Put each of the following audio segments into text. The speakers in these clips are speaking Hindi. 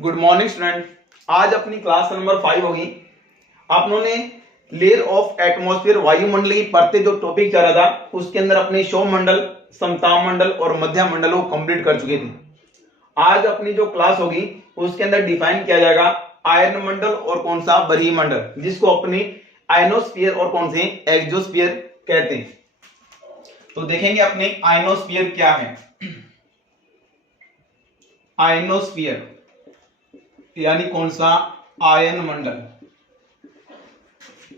Good morning student. आज अपनी क्लास नंबर 5 होगी। आप लोगों ने लेयर ऑफ एटमॉस्फेयर वायुमंडल की परतें जो टॉपिक चल रहा था उसके अंदर अपने सौमंडल, समताप मंडल और मध्य मंडल को कंप्लीट कर चुके थे। आज अपनी जो क्लास होगी उसके अंदर डिफाइन किया जाएगा आयन मंडल और कौन सा बरीय मंडल, जिसको अपनी आयनोस्फीयर और कौन से एक्सोस्फीयर कहते हैं। तो देखेंगे अपने आयनोस्फीयर क्या है। आयनोस्फीयर यानी कौन सा आयन मंडल,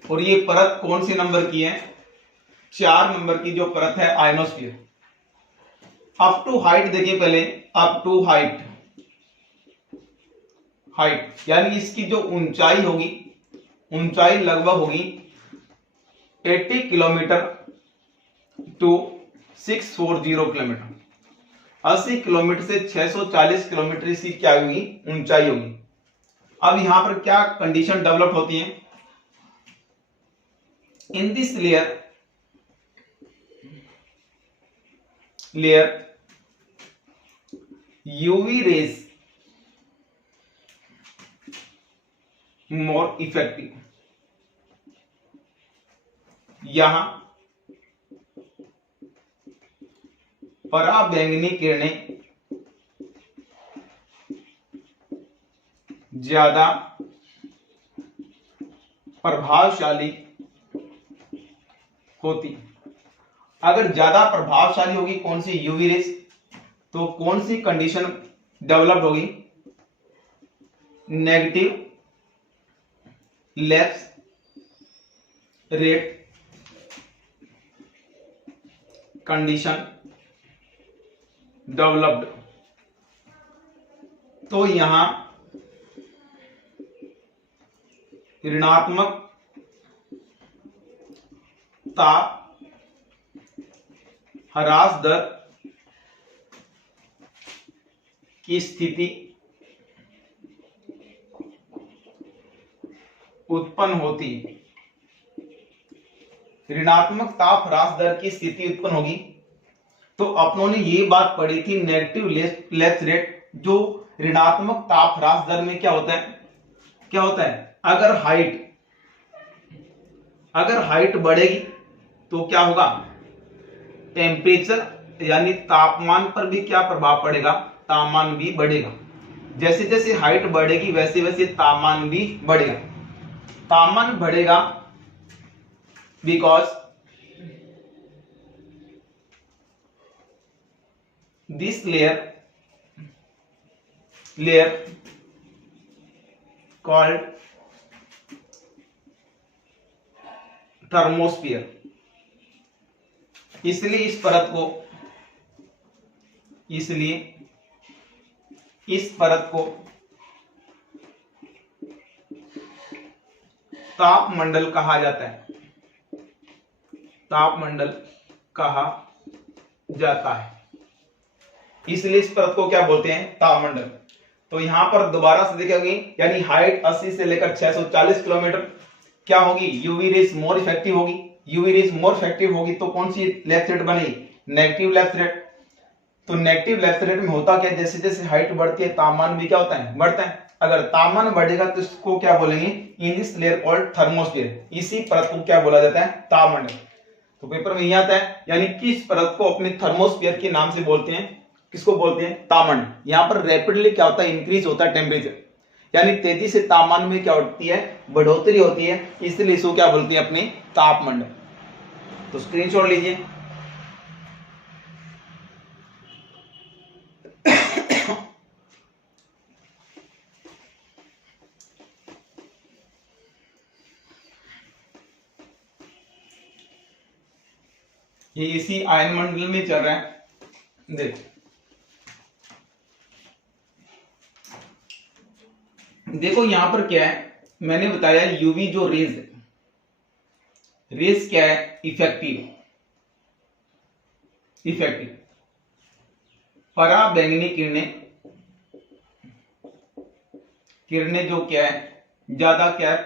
और ये परत कौन सी नंबर की है? 4 नंबर की जो परत है आयनोस्फीयर। अप टू हाइट देखिए पहले, अप टू हाइट यानी इसकी जो ऊंचाई होगी, ऊंचाई लगभग होगी 80 किलोमीटर टू 640 किलोमीटर। 80 किलोमीटर से 640 किलोमीटर इसकी क्या होगी? ऊंचाई होगी। अब यहां पर क्या कंडीशन डेवलप होती है? In this layer UV rays more effective. यहां पराबैंगनी किरणें ज्यादा प्रभावशाली होती। अगर ज्यादा प्रभावशाली होगी कौन सी? यूवी रेस, तो कौन सी कंडीशन डेवलप होगी? Negative lapse rate condition developed. तो यहां ऋणात्मक ताप ह्रास दर की स्थिति उत्पन्न होती। ऋणात्मक ताप ह्रास दर की स्थिति उत्पन्न होगी। तो अपनों ने ये बात पढ़ी थी नेगेटिव लैप्स रेट, जो ऋणात्मक ताप ह्रास दर में क्या होता है? क्या होता है? अगर हाइट बढ़ेगी तो क्या होगा? टेम्परेचर यानी तापमान पर भी क्या प्रभाव पड़ेगा? तापमान भी बढ़ेगा। जैसे जैसे हाइट बढ़ेगी वैसे वैसे तापमान भी बढ़ेगा। तापमान बढ़ेगा because this layer called thermosphere. इसलिए इस परत को तापमंडल कहा जाता है। तापमंडल कहा जाता है, इसलिए इस परत को क्या बोलते हैं? तापमंडल। तो यहां पर दोबारा से देखेंगे, यानी हाइट 80 से लेकर 640 किलोमीटर क्या होगी? यूवी रेस मोर इफेक्टिव होगी। यूवी रेस मोर इफेक्टिव होगी तो कौन सी लैप्स रेट बनेगी? Negative lapse rate. तो नेगेटिव लैप्स रेट में होता क्या? जैसे जैसे हाइट बढ़ती है तापमान भी क्या होता है? बढ़ता है। अगर तापमान बढ़ेगा तो इसको क्या बोलेंगे? In this layer called thermosphere. इसी परत को क्या बोला जाता है? तापमंडल। तो पेपर में यही आता है, यानी किस परत को अपने थर्मोस्फीयर के नाम से बोलते हैं? किसको बोलते हैं? तापमंडल। यहां पर रैपिडली क्या होता है? इंक्रीज होता है टेम्परेचर, यानी तेजी से तापमान में क्या होती है? बढ़ोतरी होती है। इसलिए इसको क्या बोलते हैं? अपने तापमंडल। तो स्क्रीनशॉट लीजिए। ये इसी आयन मंडल में चल रहा है। देखो यहां पर क्या है, मैंने बताया यूवी जो रेज क्या है? इफेक्टिव पराबैंगनी किरणें जो क्या है? ज्यादा क्या है?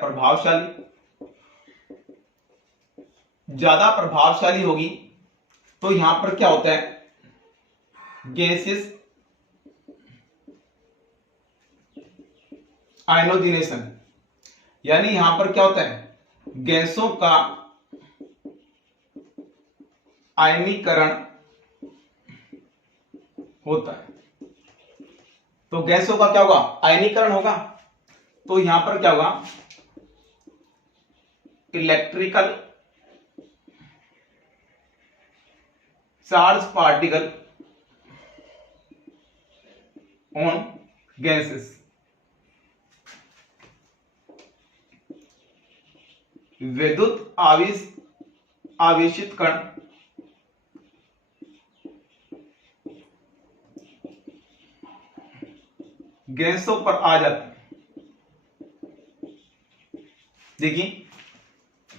प्रभावशाली होगी। तो यहां पर क्या होता है? गैसेस आयनोजिनेशन, यानी यहां पर क्या होता है, गैसों का आयनीकरण होता है। तो गैसों का क्या होगा, आयनीकरण होगा। तो यहां पर क्या होगा, electrical charge particle on gases, विद्युत आवेशित कण गैसों पर आ जाते हैं। देखिए,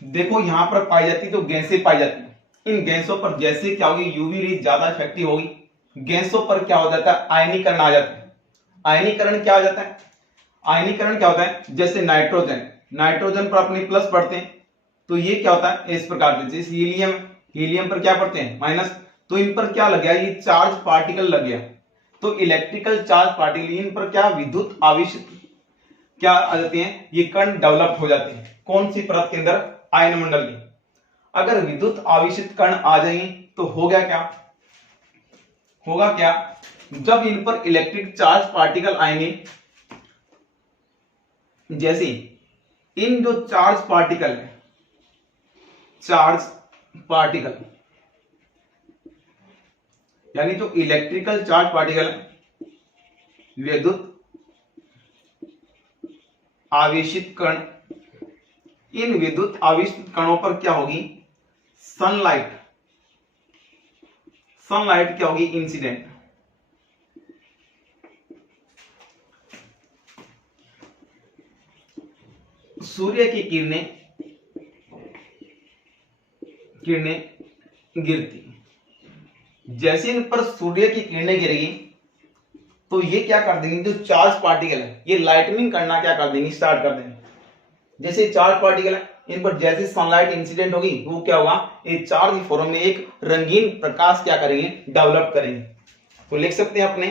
देखो यहां पर पाई जाती तो गैसें पाई जाती हैं। इन गैसों पर जैसे क्या होगी, यूवी रेज ज्यादा इफेक्टिव होगी, गैसों पर क्या हो जाता है, आयनीकरण आ जाता है। आयनीकरण क्या हो जाता है, आयनीकरण क्या होता है, जैसे नाइट्रोजन पर अपने प्लस पढ़ते हैं, तो ये क्या होता है, इस प्रकार से। जैसे हीलियम पर क्या पढ़ते हैं, माइनस, तो इन पर क्या लग गया, ये चार्ज पार्टिकल लग गया। तो इलेक्ट्रिकल चार्ज पार्टिकल, इन पर क्या विद्युत आवेश क्या आ जाते हैं, ये कण डेवलप हो जाते हैं। कौन सी परत के अंदर, आयन मंडल की। अगर विद्युत आवेशित कण आ जाएंगे तो होगा क्या, जब इन पर इलेक्ट्रिक चार्ज पार्टिकल आएंगे, जैसे इन जो चार्ज पार्टिकल यानी जो इलेक्ट्रिकल चार्ज पार्टिकल, विद्युत आवेशित कण, इन विद्युत आवेशित कणों पर क्या होगी, सनलाइट क्या होगी, इंसिडेंट। सूर्य की किरणें गिरती, जैसे इन पर सूर्य की किरणें गिरेगी तो ये क्या कर देंगे, जो चार्ज पार्टिकल है ये लाइटनिंग करना क्या कर देंगे, स्टार्ट कर देंगे। जैसे चार्ज पार्टिकल है, इन पर जैसे सनलाइट इंसिडेंट होगी वो क्या होगा, ये चार्ज फॉर्म में एक रंगीन प्रकाश क्या करेंगे, डेवलप करेंगे। तो लिख सकते हैं अपने,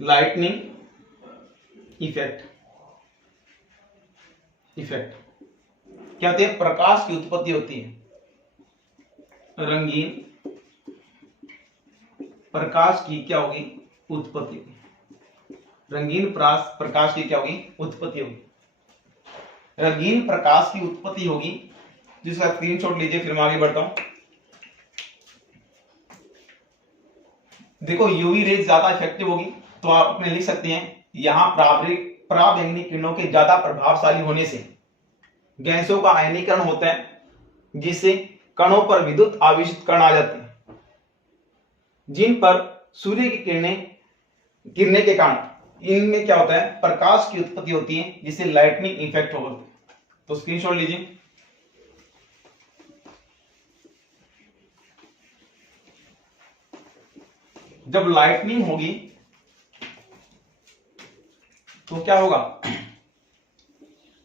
लाइटनिंग इफेक्ट क्या होती है, प्रकाश की उत्पत्ति होती है, रंगीन प्रकाश की क्या होगी, उत्पत्ति। रंगीन प्रकाश की क्या होगी, उत्पत्ति होगी। रंगीन प्रकाश की उत्पत्ति होगी, जिसका स्क्रीनशॉट लीजिए, फिर मैं आगे बढ़ता हूं। देखो यूवी रेज ज्यादा इफेक्टिव होगी, तो आप अपने लिख सकते हैं, यहां पराबैंगनी किरणों के ज्यादा प्रभावशाली होने से गैसों का आयनीकरण होता है, जिससे कणों पर विद्युत आवेशित कण आ जाते हैं, जिन पर सूर्य की किरणें गिरने के कारण इनमें क्या होता है, प्रकाश की उत्पत्ति होती है, जिससे लाइटनिंग इफेक्ट होगा। तो स्क्रीनशॉट लीजिए। जब लाइटनिंग होगी तो क्या होगा,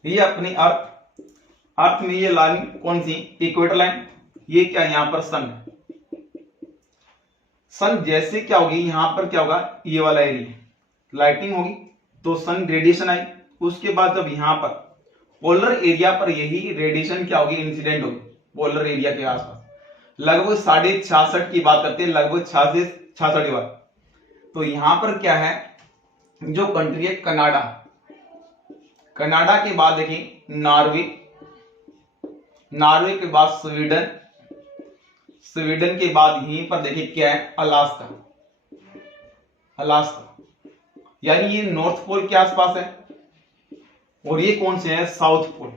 ये अपनी अर्थ में ये लाइन कौन सी, इक्वेटर लाइन, ये क्या यहां पर सन जैसे क्या होगी, यहां पर क्या होगा, ये वाला एरिया लाइटिंग होगी तो सन रेडिएशन आई। उसके बाद जब यहां पर पोलर एरिया पर यही रेडिएशन क्या होगी, इंसिडेंट होगी पोलर एरिया के आसपास। लगभग 66.5 की बात करते हैं, लगभग 66 की बात। तो यहां पर क्या है, जो कंट्री है कनाडा के बाद देखिए नॉर्वे के बाद स्वीडन के बाद यहीं पर देखिए क्या है, अलास्का, यानी ये नॉर्थ पोल के आसपास है, और ये कौन से है, साउथ पोल।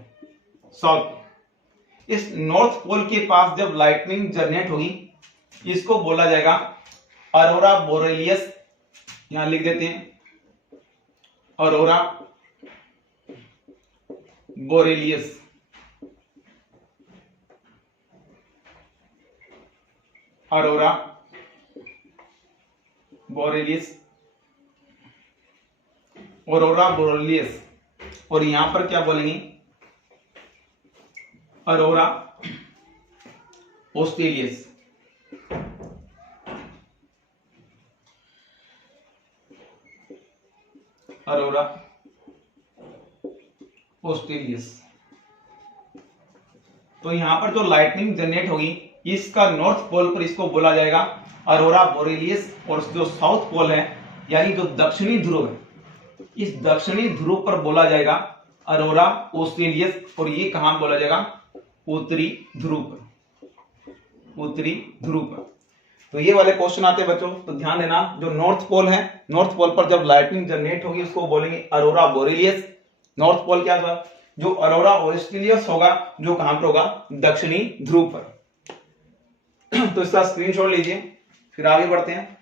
इस नॉर्थ पोल के पास जब लाइटनिंग जनरेट होगी, इसको बोला जाएगा अरोरा बोरेलियस, यहां लिख देते हैं अरोरा बोरेलियस। अरोरा बोरेलियस, और यहां पर क्या बोलेंगे, अरोरा ऑस्ट्रेलियस। अरोरा ऑस्ट्रेलियस। तो यहां पर जो लाइटनिंग जनरेट होगी इसका नॉर्थ पोल पर इसको बोला जाएगा अरोरा बोरेलियस, और जो साउथ पोल है यानी जो दक्षिणी ध्रुव है, इस दक्षिणी ध्रुव पर बोला जाएगा अरोरा ऑस्ट्रेलियस, और ये कहां बोला जाएगा? उत्तरी ध्रुव पर, उत्तरी ध्रुव पर। तो ये वाले क्वेश्चन आते हैं बच्चों, तो ध्यान देना। जो नॉर्थ पोल है, नॉर्थ पोल पर जब लाइटनिंग जनरेट होगी उसको बोलेंगे अरोरा बोरेलियस। नॉर्थ पोल क्या होगा? जो अरोरा ऑस्ट्रेलियस होगा जो कहां पर होगा? दक्षिणी ध्रुव पर। तो इसका स्क्रीनशॉट लीजिए, फिर आगे बढ़ते हैं।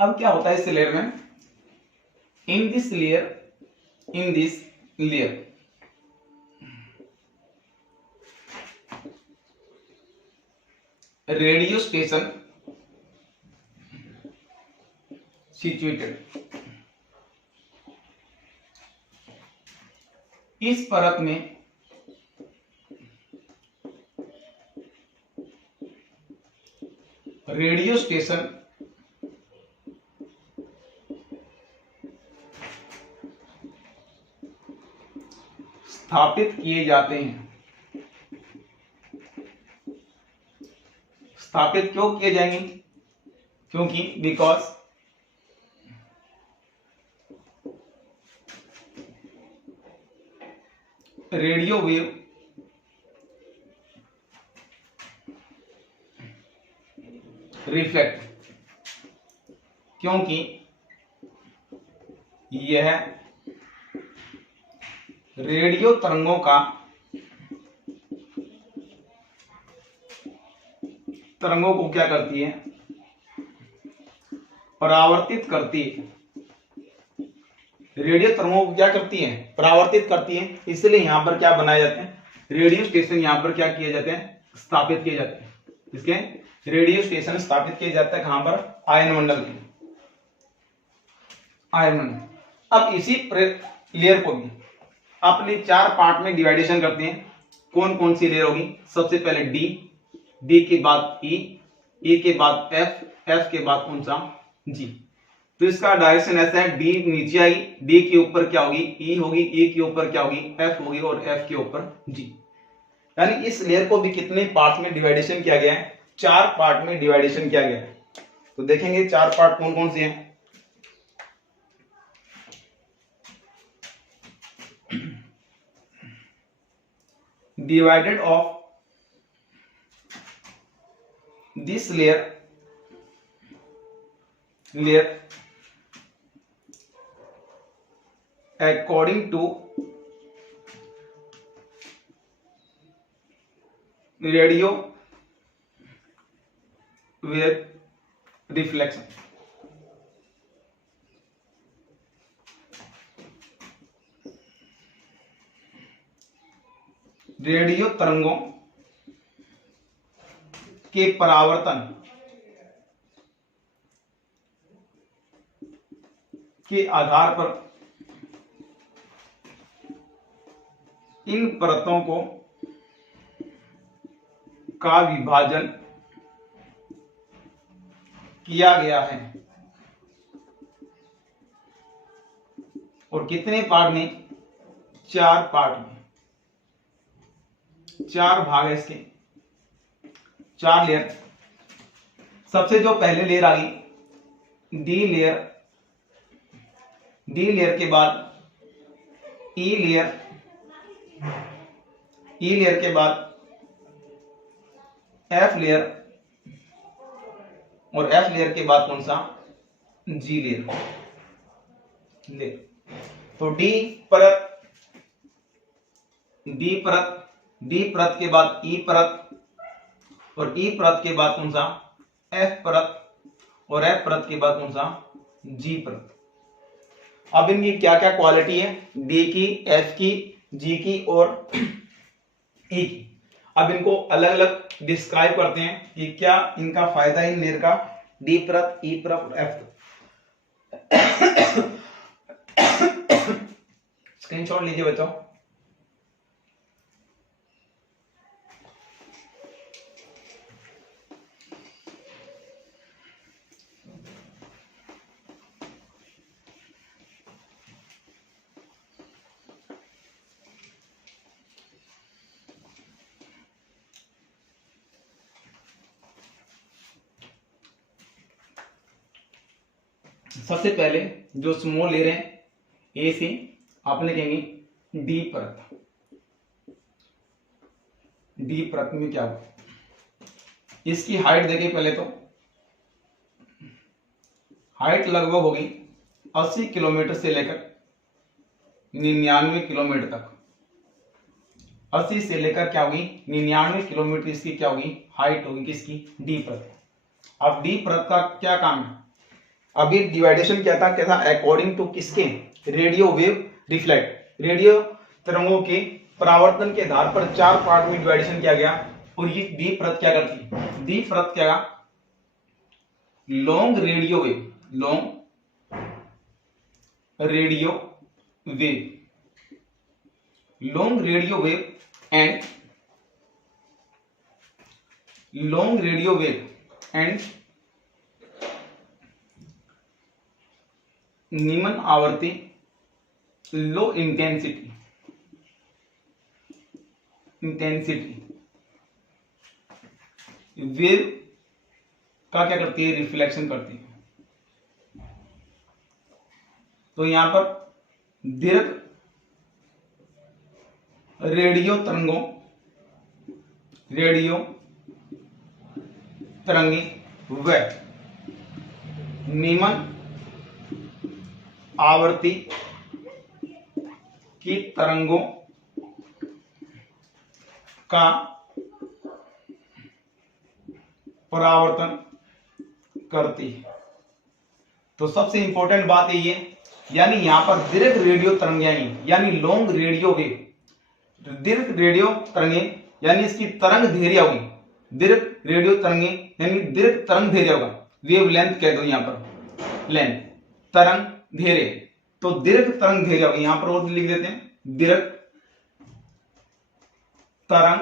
अब क्या होता है इस लेयर में? In this layer radio station situated. इस परत में रेडियो स्टेशन स्थापित किए जाते हैं। स्थापित क्यों किए जाएंगे? क्योंकि बिकॉज रेडियो वेव रिफ्लेक्ट, क्योंकि यह रेडियो तरंगों को क्या करती है? परावर्तित करती है। रेडियो तरंगों को क्या करती है? परावर्तित करती है। इसलिए यहां पर क्या बनाए जाते हैं? रेडियो स्टेशन यहां पर क्या किए जाते हैं? स्थापित किए जाते हैं। इसके रेडियो स्टेशन स्थापित किए जाते हैं कहां पर? आयनमंडल में, आयनमंडल। अब इसी लेयर को भी अपने 4 पार्ट में डिवाइडेशन करते हैं। कौन कौन सी लेयर होगी? सबसे पहले डी, डी के बाद ई, ई के बाद एफ, एफ के बाद कौन सा? जी। तो इसका डायरेक्शन ऐसा है, डी नीचे आएगी, डी के ऊपर क्या होगी? ई होगी, ई के ऊपर क्या होगी? एफ होगी, और एफ के ऊपर जी। यानी इस लेयर को भी कितने पार्ट में डिवाइडेशन किया गया है? 4 पार्ट में डिवाइडेशन किया गया है। तो देखेंगे 4 पार्ट कौन कौन से हैं। divided of this layer according to radio wave reflection। Radio तरंगों के परावर्तन के आधार पर इन परतों को का विभाजन किया गया है। और कितने पार्ट में? 4 पार्ट में, 4 भाग है इसके, 4 लेयर। सबसे जो पहले लेयर आ गई डी लेयर, डी लेयर के बाद ई लेयर, ई लेयर के बाद एफ लेयर, और एफ लेयर के बाद कौन सा? जी लेयर। तो डी परत, डी परत, डी परत के बाद ई परत, और ई परत के बाद कौन सा? एफ परत, और एफ परत के बाद कौन सा? जी परत। अब इनकी क्या क्या क्वालिटी है? डी की, एफ की, जी की और ई की। अब इनको अलग अलग डिस्क्राइब करते हैं कि क्या इनका फायदा है इन लेयर का, डी परत, ई परत और एफ। स्क्रीनशॉट लीजिए बच्चों। सबसे पहले जो स्मॉल लेयर है ए से आप लिखेंगे डी परत। डी परत में क्या होगा, इसकी हाइट देखिए पहले तो, हाइट लगभग होगी 80 किलोमीटर से लेकर 99 किलोमीटर तक। 80 से लेकर क्या होगी 99 किलोमीटर इसकी क्या होगी हाइट होगी किसकी, डी परत। अब डी परत का क्या काम है, अभी डिवाइडेशन क्या था, अकॉर्डिंग टू किसके, रेडियो वेव रिफ्लेक्ट, रेडियो तरंगों के परावर्तन के आधार पर 4 पार्ट में डिवाइडेशन किया गया। और ये डी परत क्या करती है, डी परत क्या, long radio wave, long radio wave, long radio wave and long radio wave and निम्न आवर्ती लो इंटेंसिटी वेव का क्या करती है, रिफ्लेक्शन करती है। तो यहां पर दीर्घ रेडियो तरंगे व निम्न आवर्ती की तरंगों का परावर्तन करती है। तो सबसे इंपॉर्टेंट बात यही है, यानी यहां पर दीर्घ रेडियो तरंगे यानी लॉन्ग रेडियो वेव, दीर्घ रेडियो तरंगे यानी इसकी तरंग धैर्य होगी, दीर्घ रेडियो तरंगे यानी दीर्घ तरंग धैर्य होगा, वेव लेंथ कह दो यहां पर, लेंथ तरंग धैर्य, तो दीर्घ तरंग धैर्य होगी, यहां पर और लिख देते हैं दीर्घ तरंग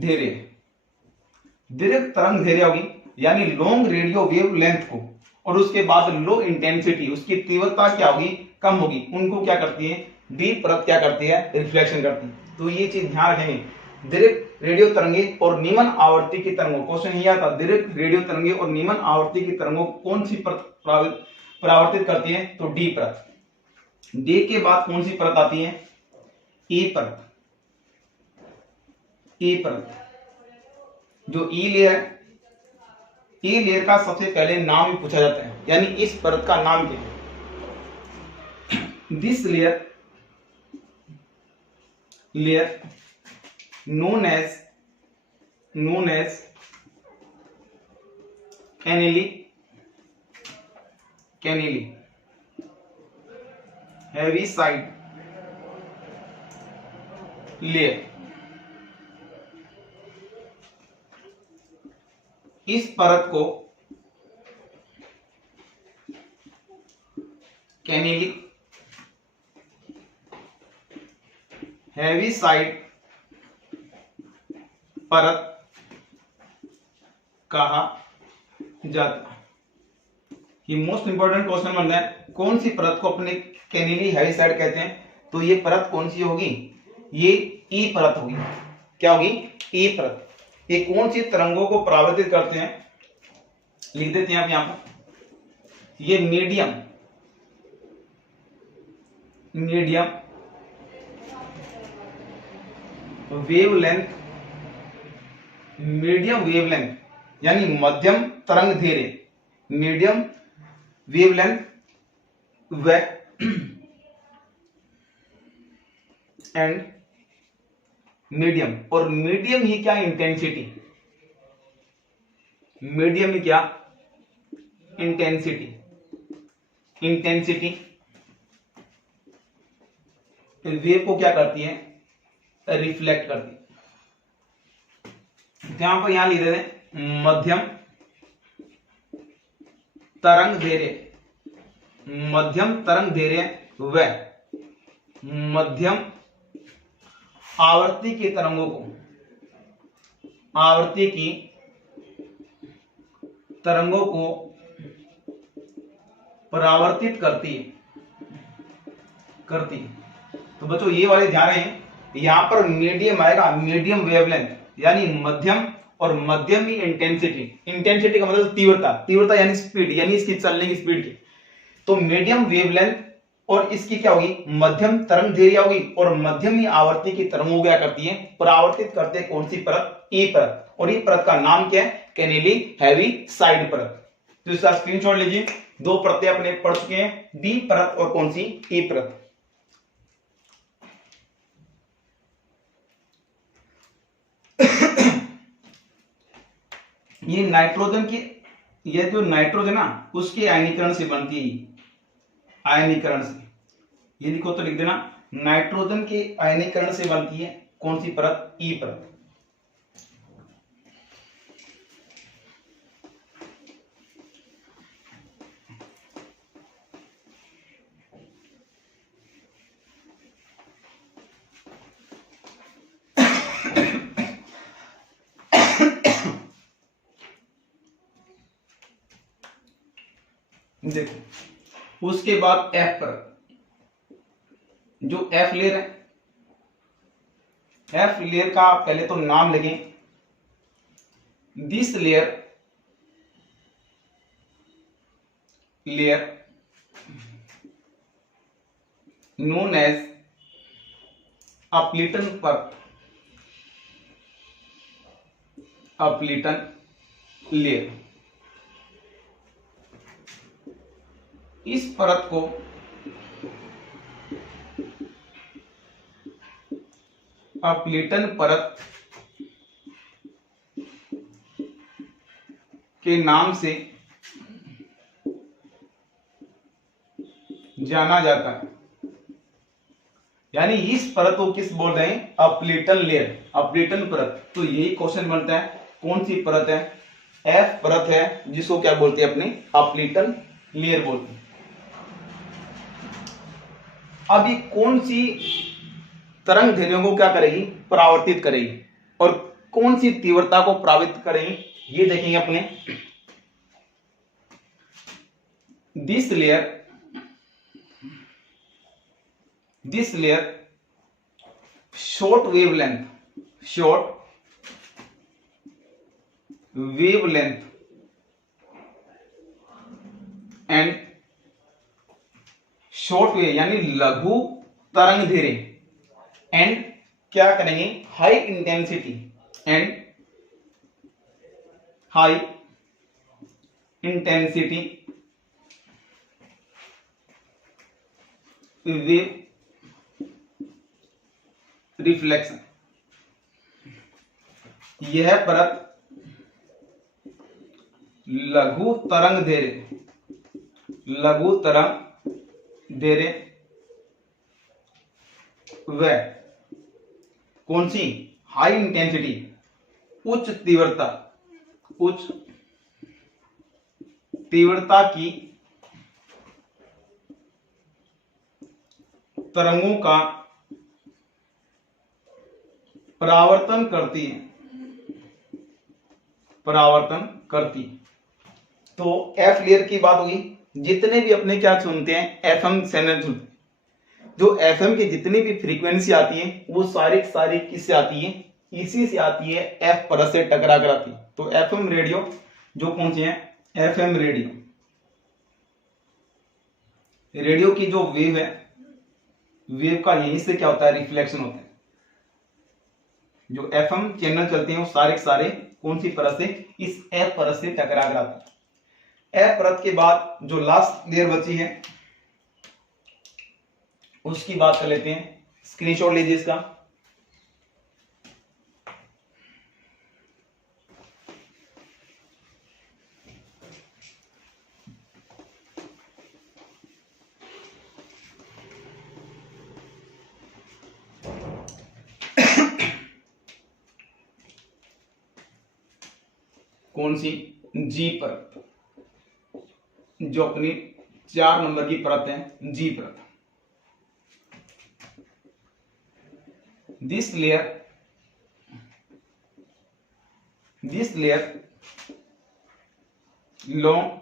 धैर्य, दीर्घ तरंग धैर्य होगी यानी लॉन्ग रेडियो वेव लेंथ को, और उसके बाद लो इंटेंसिटी, उसकी तीव्रता क्या होगी, कम होगी, उनको क्या करती है, डी परत क्या करती है, रिफ्लेक्शन करती है। तो ये चीज ध्यान रखेंगे, दीर्घ रेडियो तरंगे और निम्न आवर्ती की तरंगों, क्वेश्चन ये आता, दीर्घ रेडियो तरंगे और निम्न आवर्ती की तरंगों कौन सी परावर्तित करती है, तो डी परत। डी के बाद कौन सी परत आती है, ई परत। ई परत, जो ई लेयर है, ई लेयर का सबसे पहले नाम ही पूछा जाता है, यानी इस परत का नाम क्या है। This layer known as canily heavy side layer, इस परत को कैनेली हैवी साइड परत कहा जाता है। ये मोस्ट इंपॉर्टेंट क्वेश्चन बन रहा है, कौन सी परत को अपने कैनेली हैवी साइड कहते हैं, तो ये परत कौन सी होगी, ये ई परत होगी। क्या होगी, ई परत। ये कौन सी तरंगों को परावर्तित करते हैं, लिख देते हैं आप यहां पर, ये मीडियम वेवलेंथ यानी मध्यम तरंग धैर्य, मीडियम वेवलेंथ व एंड मीडियम, और मीडियम ही क्या, इंटेंसिटी, मीडियम ही क्या, इंटेंसिटी वेव को क्या करती है, रिफ्लेक्ट करती है। तो यहां पर यहां लिख देते मध्यम तरंग दैर्घ्य, मध्यम तरंग दैर्घ्य व मध्यम आवर्ती के तरंगों को, आवर्ती की तरंगों को परावर्तित करती है। तो बच्चों ये वाले ध्यान रहे, यहां पर मीडियम आएगा, मीडियम वेवलेंथ यानी मध्यम, और मध्यम ही इंटेंसिटी, इंटेंसिटी का मतलब तीव्रता, तीव्रता यानी स्पीड, यानी इसकी चलने की स्पीड की। तो मीडियम वेवलेंथ और इसकी क्या होगी, मध्यम तरंग दैर्घ्य होगी, और मध्यम ही आवर्ती की तरंगों क्या करती है, परावर्तित करते हैं। कौन सी परत, ई परत, और ई परत का नाम क्या है, कैनेली हैवी-साइड परत। तो इसका स्क्रीनशॉट लीजिए, दो परतें अपने पढ़ चुके हैं, डी परत और कौन सी, ई परत। ये नाइट्रोजन की, ये जो नाइट्रोजन ना उसके आयनीकरण से बनती है, आयनीकरण से, ये लिखो तो लिख देना, नाइट्रोजन के आयनीकरण से बनती है कौन सी परत, ई परत। देखो उसके बाद एफ परत, जो एफ लेयर है, एफ लेयर का पहले तो नाम लगे, दिस लेयर नोन एज अपलिटन परत, अपलिटन लेयर। इस परत को अपलिटन परत के नाम से जाना जाता है, यानी इस परत को किस बोल रहे हैं, अपलिटन लेयर, अपलिटन परत। तो यही क्वेश्चन बनता है, कौन सी परत है, एफ परत है, जिसको क्या बोलते हैं अपने, अपलिटन लेयर बोलते हैं। अभी कौन सी तरंग दैर्घ्यों को क्या करेगी, परावर्तित करेगी, और कौन सी तीव्रता को प्रभावित करेगी, ये देखेंगे अपने। This layer short wavelength and short wave यानी लघु तरंग दैर्घ्य एंड क्या करेंगे, हाई इंटेंसिटी वेव रिफ्लेक्शन। यह परत लघु तरंग दैर्घ्य व कौन सी, हाई इंटेंसिटी, उच्च तीव्रता की तरंगों का परावर्तन करती। तो एफ लेयर की बात होगी, जितने भी अपने क्या सुनते हैं, एफएम चैनल सुनते हैं, जो एफएम की जितनी भी फ्रीक्वेंसी आती है वो सारी किससे आती है, इसी से आती है, एफ परत से टकरा कर आती है। तो एफएम रेडियो जो कौन सी है, एफएम रेडियो की जो वेव है, वेव का यहीं से क्या होता है, रिफ्लेक्शन होता है। जो एफएम चैनल चलते हैं वो सारे कौन सी परत से, इस एफ परत से टकरा कर आते हैं। एफ परत के बाद जो लास्ट लेयर बची है उसकी बात कर लेते हैं, स्क्रीनशॉट लीजिए इसका। कौन सी? जी परत, जो अपनी 4 नंबर की परत है, जी परत। This layer long,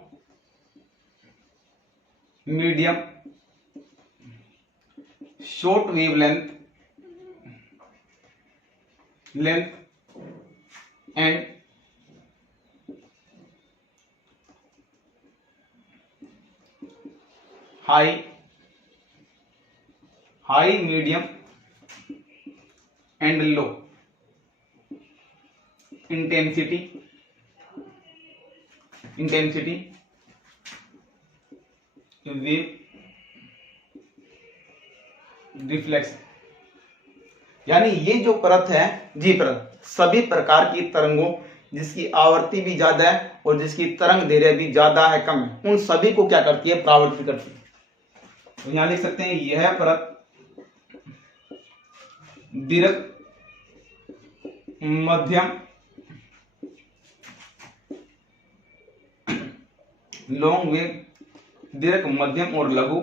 medium, short wave length and high medium and low intensity wave reflection. यानी ये जो परत है, जी परत, सभी प्रकार की तरंगों जिसकी आवर्ती भी ज्यादा है और जिसकी तरंग दैर्घ्य भी ज्यादा है कम है, उन सभी को क्या करती है? परावर्तित करती है। तो यहां लिख सकते हैं यह परत दीर्घ, मध्यम, लॉन्ग वेव, दीर्घ, मध्यम और लघु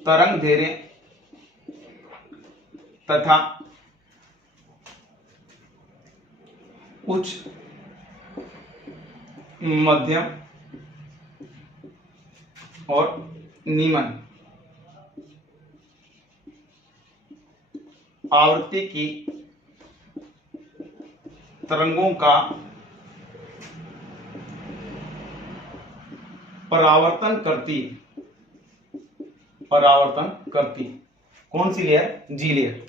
तरंग दैर्घ्य तथा उच्च, मध्यम और निम्न आवृत्ति की तरंगों का परावर्तन करती। कौन सी लेयर? जी लेयर।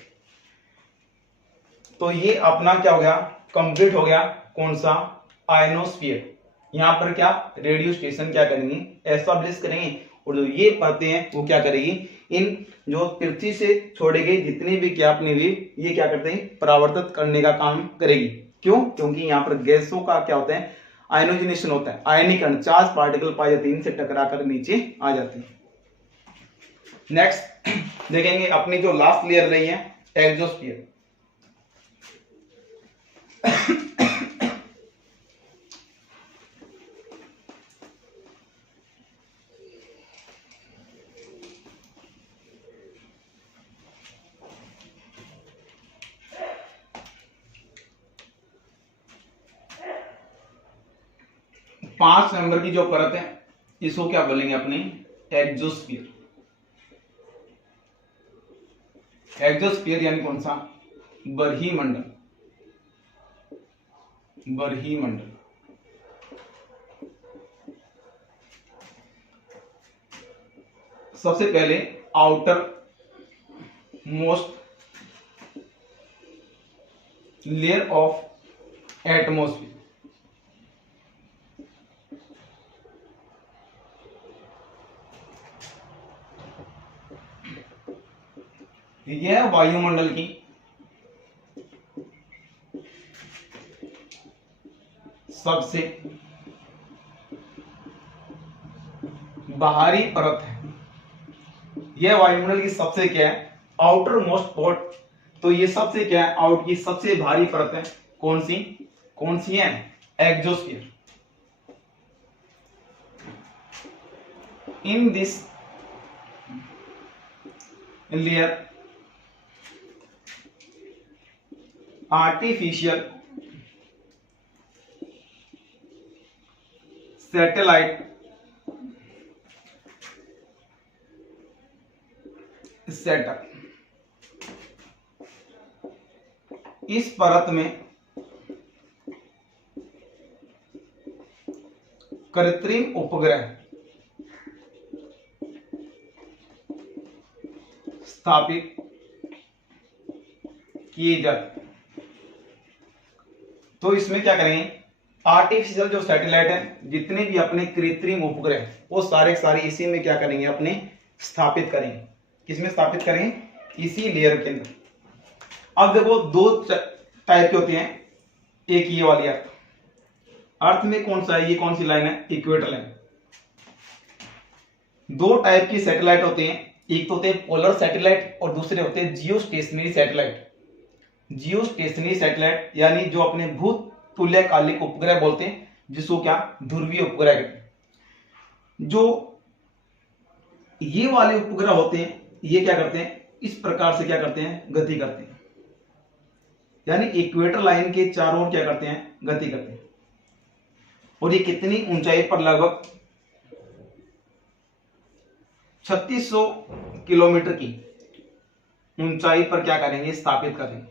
तो ये अपना क्या हो गया? कंप्लीट हो गया। कौन सा? आयनोस्फीयर। यहां पर क्या? रेडियो स्टेशन क्या करेंगे? एस्टैब्लिश करेंगे। और जो ये परतें हैं वो क्या करेगी? इन जो पृथ्वी से छोड़े गए जितने भी क्या अपने वेव, ये क्या करते हैं? परावर्तित करने का काम करेगी। क्यों? क्योंकि यहाँ पर गैसों का क्या होता है? आयनोजिनेशन होता है, आयनीकरण। चार्ज पार्टिकल पाए जाते हैं, इनसे टकराकर नीचे आ जाते हैं। नेक्स्ट देखेंगे अपनी जो लास्ट लेयर रही है, एक्सोस्फीयर। पांच नंबर की जो परत है इसको क्या बोलेंगे? अपने एक्सोस्फीयर। एक्सोस्फीयर यानी कौन सा? बरहीमंडल। सबसे पहले outer most layer of atmosphere. यह वायुमंडल की सबसे बाहरी परत है। यह वायुमंडल की सबसे क्या है? Outer most port. तो ये सबसे क्या है? आउट की सबसे भारी परत है। कौन सी है? Exosphere. In this layer artificial satellite setup. इस परत में कृत्रिम उपग्रह स्थापित किए जाते। तो इसमें क्या करेंगे? आर्टिफिशियल जो सैटेलाइट है, जितने भी अपने कृत्रिम उपग्रह, वो सारे इसी में क्या करेंगे? अपने स्थापित करेंगे। किसमें स्थापित करेंगे? इसी लेयर के अंदर। अब देखो दो टाइप के होते हैं। एक ये वाली अर्थ में कौन सा है? ये कौन सी लाइन है? Equator line. दो टाइप की सैटेलाइट होते हैं। एक तो होते हैं पोलर सैटेलाइट और दूसरे होते हैं जियो स्टेशनरी सैटेलाइट। जियो स्टेशनरी सैटेलाइट यानी जो अपने भू तुल्यकालिक उपग्रह बोलते हैं, जिसको क्या ध्रुवीय उपग्रह कहते हैं। जो ये वाले उपग्रह होते हैं ये क्या करते हैं, इस प्रकार से क्या करते हैं, गति करते हैं, यानी इक्वेटर लाइन के चारों ओर क्या करते हैं, गति करते हैं। और ये कितनी ऊंचाई पर, लगभग 3600 किलोमीटर की ऊंचाई पर क्या करेंगे, स्थापित करेंगे।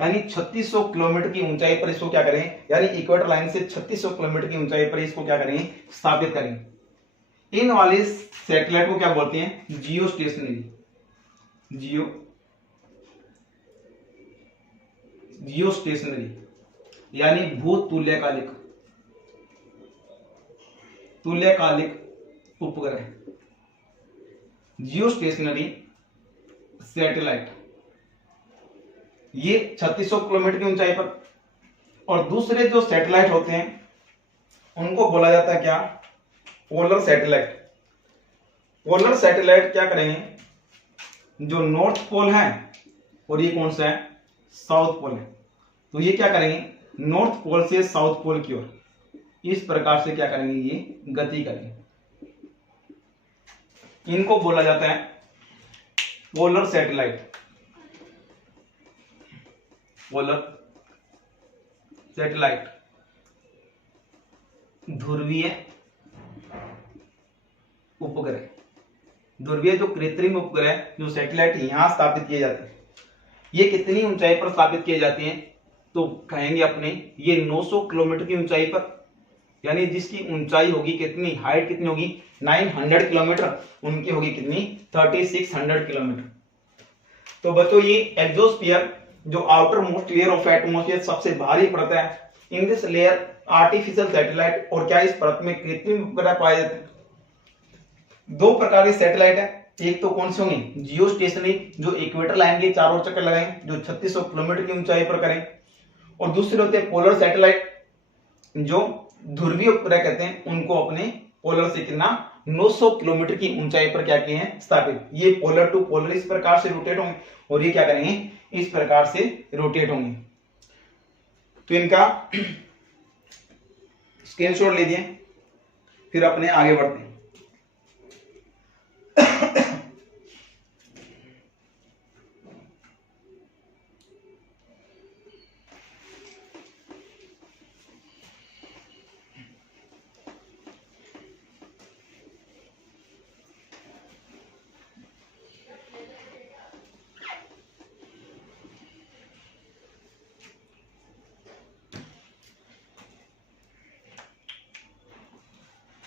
यानी 3600 किलोमीटर की ऊंचाई पर इसको क्या करेंगे, यानी इक्वेटर लाइन से 3600 किलोमीटर की ऊंचाई पर इसको क्या करेंगे, स्थापित करेंगे। इन वाले सैटेलाइट को क्या बोलते हैं, जियो स्टेशनरी, जियो स्टेशनरी यानी भू तुल्यकालिक उपग्रह, जियो स्टेशनरी सैटेलाइट, ये 3600 किलोमीटर की ऊंचाई पर। और दूसरे जो सैटेलाइट होते हैं उनको बोला जाता है क्या, पोलर सैटेलाइट। पोलर सैटेलाइट क्या करेंगे, जो नॉर्थ पोल है और ये कौन सा है, साउथ पोल है, तो ये क्या करेंगे, नॉर्थ पोल से साउथ पोल की ओर इस प्रकार से क्या करेंगे, ये गति करेंगे। इनको बोला जाता है पोलर सैटेलाइट, पोलर सैटेलाइट, ध्रुवीय उपग्रह। ध्रुवीय जो कृत्रिम उपग्रह, जो सैटेलाइट यहां स्थापित किए जाते हैं, ये कितनी ऊंचाई पर स्थापित किए जाते हैं, तो कहेंगे अपने ये 900 किलोमीटर की ऊंचाई पर, यानी जिसकी ऊंचाई होगी कितनी, हाइट कितनी होगी, 900 किलोमीटर, उनकी होगी कितनी, 3600 किलोमीटर। तो बच्चों ये एक्सोस्फीयर जो outer most layer of atmosphere, सबसे भारी परत है, in this layer artificial satellite, और क्या इस परत में कृत्रिम उपग्रह पाए जाते हैं। दो प्रकार के सैटेलाइट है, एक तो कौन से होंगे, जियो स्टेशनरी जो इक्वेटर लाइन के चारों चक्कर लगाएंगे, जो 3600 किलोमीटर की ऊंचाई पर करें, और दूसरे होते हैं पोलर सैटेलाइट जो ध्रुवीय उपग्रह कहते हैं, उनको अपने पोलर से कितना 900 किलोमीटर की ऊंचाई पर क्या किए हैं, स्थापित। ये पोलर टू पोलर इस प्रकार से रोटेट होंगे और ये क्या करेंगे, इस प्रकार से रोटेट होंगे। तो इनका स्क्रीनशॉट लीजिए, फिर अपने आगे बढ़ते हैं।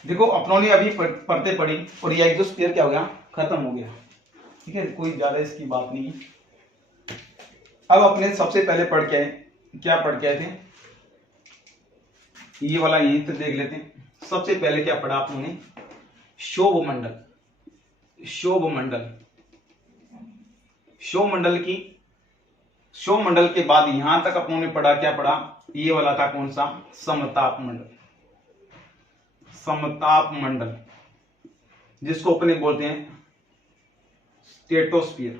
देखो अपनों ने अभी पढ़ते पढ़ी और ये एक्सोस्फीयर क्या हो गया, खत्म हो गया, ठीक है, कोई ज्यादा इसकी बात नहीं है। अब अपने सबसे पहले पढ़ के आए, क्या पढ़ के आए थे, ये वाला यहीं तो देख लेते हैं। सबसे पहले क्या पढ़ा आप लोगों ने, शोभमंडल। शोभमंडल के बाद यहां तक अपनों ने पढ़ा, क्या पढ़ा, ये वाला था कौन सा, समताप मंडल, जिसको अपने बोलते हैं स्ट्रेटोस्फीयर,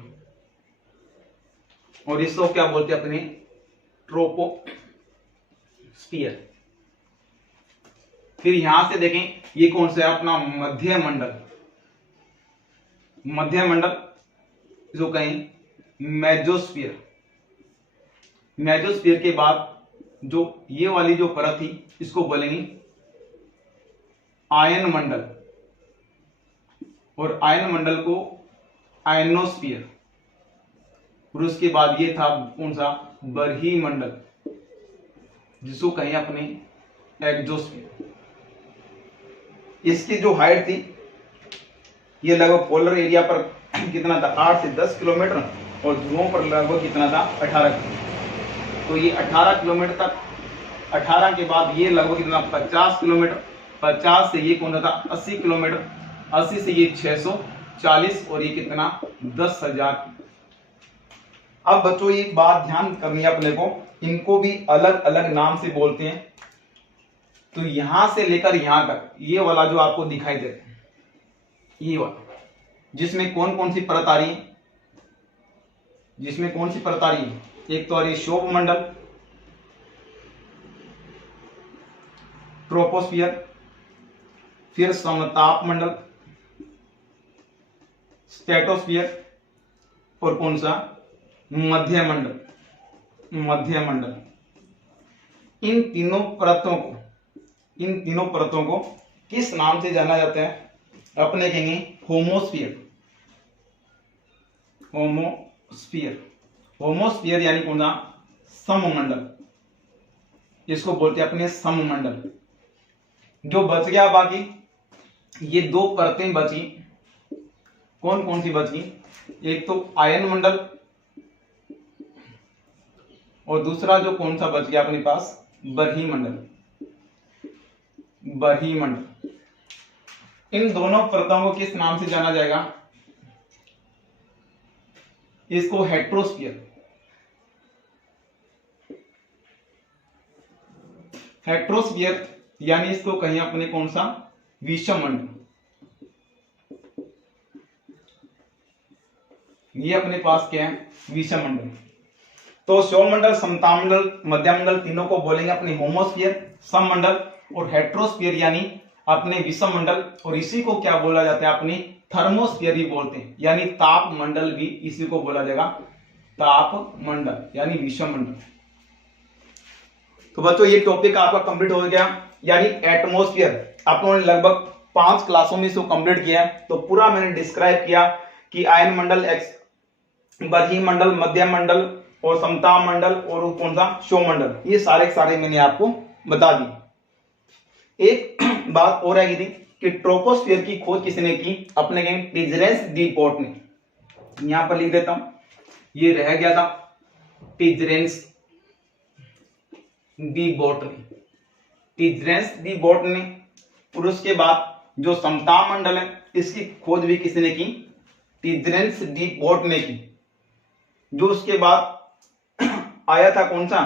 और इसको क्या बोलते हैं अपने, ट्रोपोस्फीयर। फिर यहां से देखें ये कौन सा है अपना, मध्य मंडल जो कहें मेजोस्फीयर के बाद जो ये वाली जो परत थी इसको बोलेंगे आयन मंडल, और आयन मंडल को आयनोस्फीयर, और उसके बाद ये था कौन सा, बरही मंडल, जिसको कहें अपने एक्सोस्फीयर। इसकी जो हाइट थी ये लगभग पोलर एरिया पर कितना था, 8 से 10 किलोमीटर, और ध्रुवों पर लगभग कितना था, 18 किलोमीटर। तो ये 18 किलोमीटर तक, 18 के बाद ये लगभग कितना, 50 किलोमीटर, 50 से ये कौन था, 80 किलोमीटर, 80 से ये 640, और ये कितना, 10,000। अब बच्चों एक बात ध्यान करनी है अपने को, इनको भी अलग अलग नाम से बोलते हैं। तो यहां से लेकर यहां तक ये वाला जो आपको दिखाई दे रहा है, ये वाला, जिसमें कौन कौन सी परत आ रही है, एक तो आ रही है शोभमंडल, ट्रोपोस्फियर, फिर समताप मंडल, स्ट्रेटोस्फियर, और कौन सा मध्य मंडल। मध्य मंडल, इन तीनों परतों को किस नाम से जाना जाता है? अपने कहेंगे होमोस्फियर। होमोस्फियर यानी कौन सा? सममंडल, इसको बोलते हैं अपने सममंडल। जो बच गया बाकी, ये दो परतें बची, कौन कौन सी बची? एक तो आयन मंडल, और दूसरा जो कौन सा बच गया अपने पास? बरहीमंडल। बरहीमंडल, इन दोनों परतों को किस नाम से जाना जाएगा? इसको हेट्रोस्फियर। हेट्रोस्फियर यानी इसको कहें अपने कौन सा? विषम मंडल। ये अपने पास क्या है? विषम मंडल। तो सौरमंडल, समतापमंडल, मध्यमंडल तीनों को बोलेंगे अपने होमोस्फियर, सममंडल और हेट्रोस्फियर यानी अपने विषम मंडल। और इसी को क्या बोला जाता है? अपने थर्मोस्फियर ही बोलते हैं, यानी ताप मंडल भी इसी को बोला जाएगा, ताप मंडल यानी विषम मंडल। तो बच्चों ये टॉपिक आपका कंप्लीट हो गया, यानी एटमॉस्फेयर आपने लगभग 5 क्लासों में इसको कंप्लीट किया है। तो पूरा मैंने डिस्क्राइब किया कि आयन मंडल, बरहीमंडल, मध्यम मंडल और समताप मंडल और कौन सा? सौरमंडल। ये सारे मैंने आपको बता दी। एक बात और आई थी कि ट्रोपोस्फियर की खोज किसने की? अपने कहें टिजरेंस डी बोट ने। यहां पर लिख देता हूं, ये रह गया था टिजरेंस डी बोट ने। टिजरेंस डी बोट ने। और उसके बाद जो समताप मंडल है इसकी खोज भी किसने की? टिजरेंस डी बोट ने की। जो उसके बाद आया था कौन सा?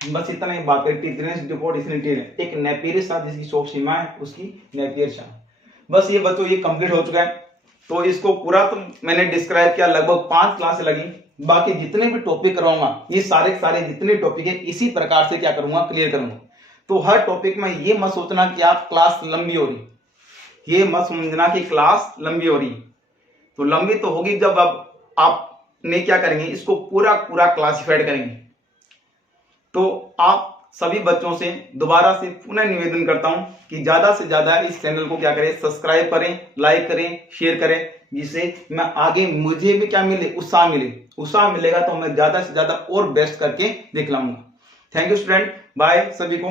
बस इतना ही बात है। टिजरेंस डी बोट इसने एक नेपियर शाह जिसकी शोक सीमा है उसकी नेपियर शाह। बस ये बच्चों ये कंप्लीट हो चुका है। तो इसको पूरा तो मैंने डिस्क्राइब किया, लगभग 5 क्लास लगी। बाकी जितने भी टॉपिक कराऊंगा ये सारे जितने टॉपिक है इसी प्रकार से क्या करूंगा? क्लियर करूंगा। तो हर टॉपिक में ये मत सोचना कि आप क्लास लंबी हो रही, ये मत समझना कि क्लास लंबी हो रही। तो लंबी तो होगी जब अब आपने क्या करेंगे? इसको पूरा क्लासिफाइड करेंगे। तो आप सभी बच्चों से दोबारा से पुनः निवेदन करता हूं कि ज्यादा से ज्यादा इस चैनल को क्या करें? सब्सक्राइब करें, लाइक करें, शेयर करें, जिससे मैं आगे मुझे भी क्या मिले? उत्साह मिले। उत्साह मिलेगा तो मैं ज्यादा से ज्यादा और बेस्ट करके दिखलाऊंगा। थैंक यू स्टूडेंट, बाय सभी को।